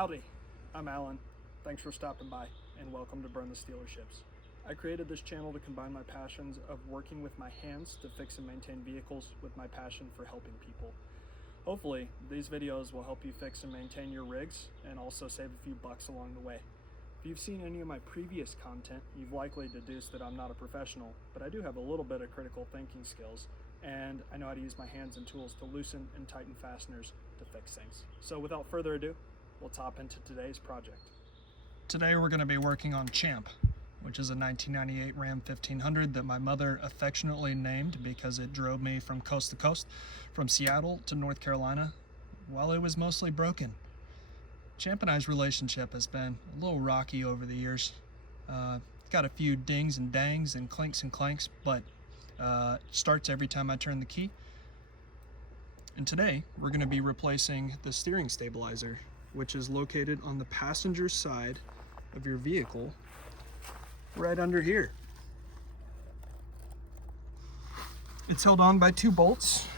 Howdy, I'm Alan. Thanks for stopping by, and welcome to Burn the Stealerships. I created this channel to combine my passions of working with my hands to fix and maintain vehicles with my passion for helping people. Hopefully, these videos will help you fix and maintain your rigs and also save a few bucks along the way. If you've seen any of my previous content, you've likely deduced that I'm not a professional, but I do have a little bit of critical thinking skills, and I know how to use my hands and tools to loosen and tighten fasteners to fix things. So without further ado, we'll top into today's project. Today we're going to be working on Champ, which is a 1998 Ram 1500 that my mother affectionately named because it drove me from coast to coast, from Seattle to North Carolina, while it was mostly broken. Champ and I's relationship has been a little rocky over the years. Got a few dings and dangs and clinks and clanks, but starts every time I turn the key. And today we're going to be replacing the steering stabilizer, which is located on the passenger side of your vehicle right under here. It's held on by two bolts.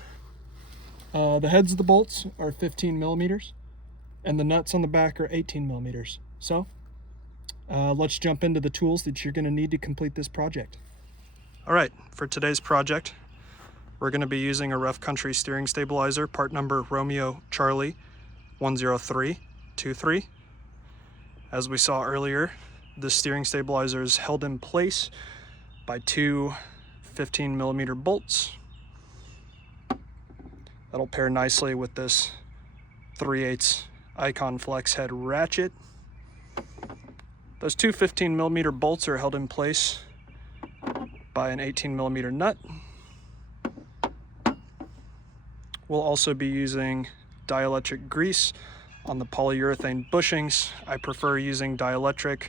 The heads of the bolts are 15 millimeters and the nuts on the back are 18 millimeters. So let's jump into the tools that you're going to need to complete this project. All right, for today's project, we're going to be using a Rough Country steering stabilizer, part number Romeo Charlie 10323. As we saw earlier, the steering stabilizer is held in place by two 15 millimeter bolts. That'll pair nicely with this 3/8 Icon Flex head ratchet. Those two 15 millimeter bolts are held in place by an 18 millimeter nut. We'll also be using dielectric grease on the polyurethane bushings. I prefer using dielectric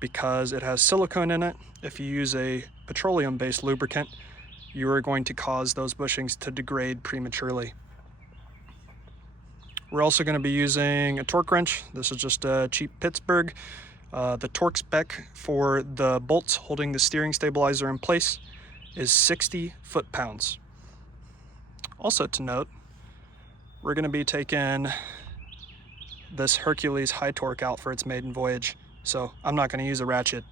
because it has silicone in it. If you use a petroleum-based lubricant, you are going to cause those bushings to degrade prematurely. We're also going to be using a torque wrench. This is just a cheap Pittsburgh. The torque spec for the bolts holding the steering stabilizer in place is 60 foot-pounds. Also to note, we're going to be taking this Hercules high torque out for its maiden voyage, so I'm not going to use a ratchet.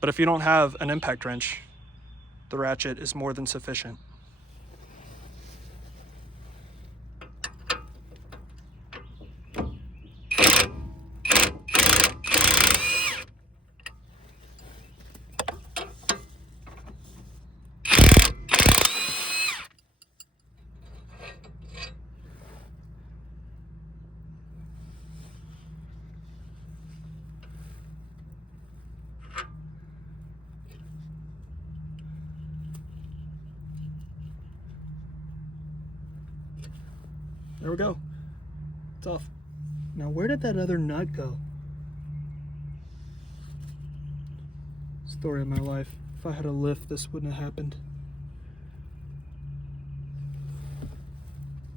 But if you don't have an impact wrench, the ratchet is more than sufficient. There we go. It's off. Now where did that other nut go? Story of my life. If I had a lift, this wouldn't have happened.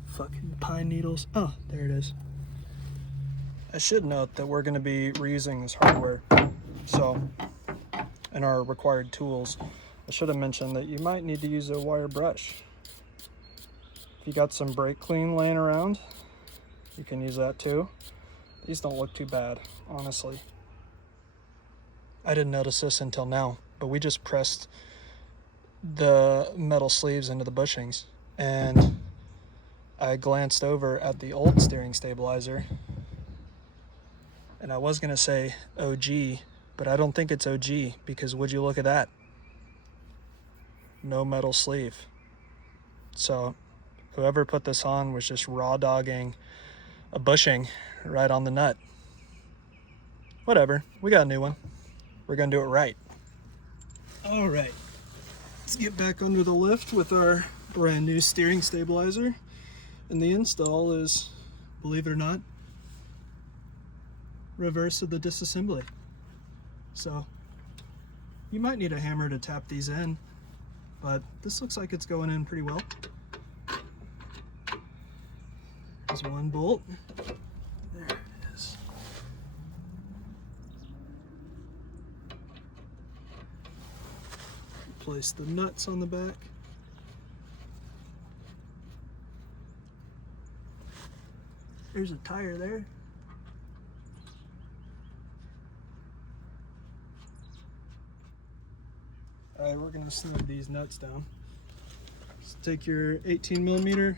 Fucking pine needles. Oh, there it is. I should note that we're going to be reusing this hardware. So, in our required tools, I should have mentioned that you might need to use a wire brush. If you got some brake clean laying around, you can use that too. These don't look too bad, honestly. I didn't notice this until now, but we just pressed the metal sleeves into the bushings, and I glanced over at the old steering stabilizer, and I was gonna say OG, but I don't think it's OG, because would you look at that? No metal sleeve. So whoever put this on was just raw dogging a bushing right on the nut. Whatever, we got a new one. We're gonna do it right. All right, let's get back under the lift with our brand new steering stabilizer. And the install is, believe it or not, reverse of the disassembly. So you might need a hammer to tap these in, but this looks like it's going in pretty well. There's one bolt. There it is. Replace the nuts on the back. There's a tire there. All right, we're gonna snug these nuts down. Just take your 18 millimeter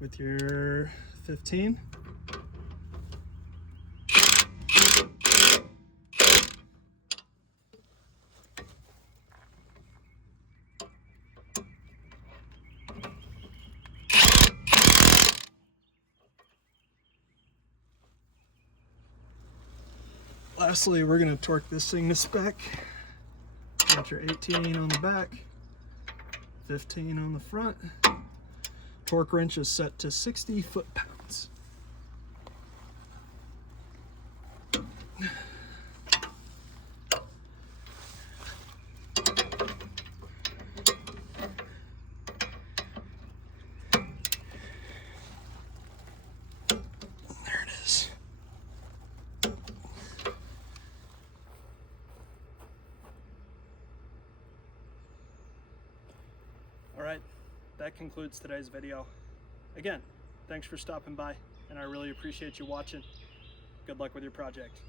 with your 15. Lastly, we're going to torque this thing to spec. Got your 18 on the back, 15 on the front. Torque wrench is set to 60 foot-pounds. There it is. Alright, that concludes today's video. Again, thanks for stopping by, and I really appreciate you watching. Good luck with your project.